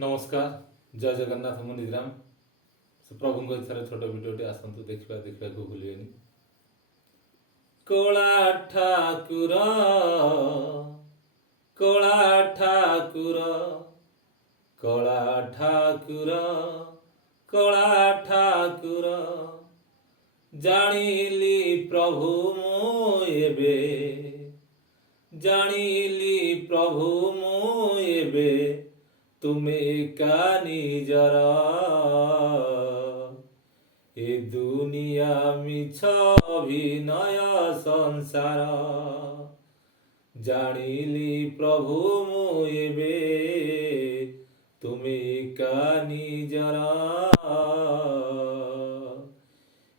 नमस्कार। जय जगन्नाथ मुनिग्राम से प्रभु इच्छार छोट भिडियोटी आसतु देखा भूल कला ठाकुर कला ठाकुर कला ठाकुर कला ठाकुर जानिली प्रभु मुबे जानिली प्रभु मुबे तुम्हें का निजर ए दुनिया मिछ अभिनय संसार जानिली प्रभु मुबे तुम्हें का निजर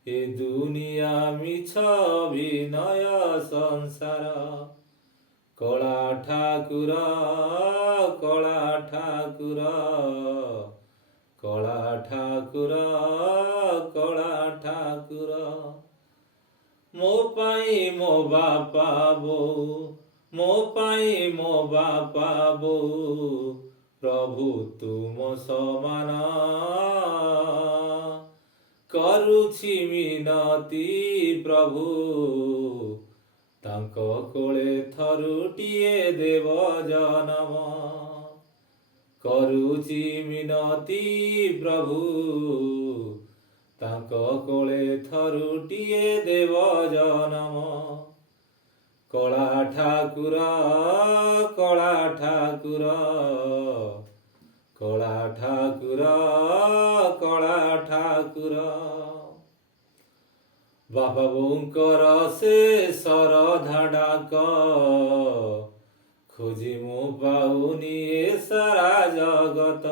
ए दुनिया मिछ अभिनय संसार कला ठाकुर कला ठाकुर कला ठाकुर कला ठाकुर मो पाई मो बापा बो मो पाई मो बापा बो प्रभु तुम समान करुछि मिनती प्रभु तांको कोले थरुटिए देव जनम करुचि मिनती प्रभु तांको कोले थरुटिए देव जनम कला ठाकुर कला ठाकुर कला ठाकुर कला ठाकुर बापा बोंकर से सर धाडाक खोजी मु पाउनी ए सारा जगत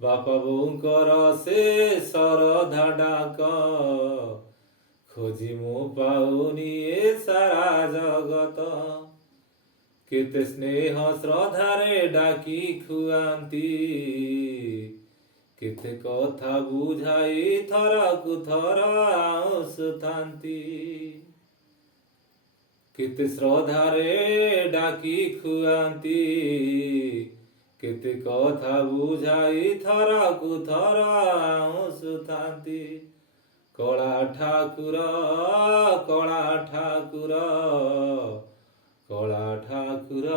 बापा बोंकर से सर धाडाक खोजी मु पाउनी ए सारा जगत केते स्नेह श्रद्धारे डाकी खुआंती केते कथा बुझाई थरकु थर आउसुथांती केते श्रद्धारे डाकी खुआंती केते कथा बुझाई थरकु थर आउसुथांती कला ठाकुर कला ठाकुर कला ठाकुर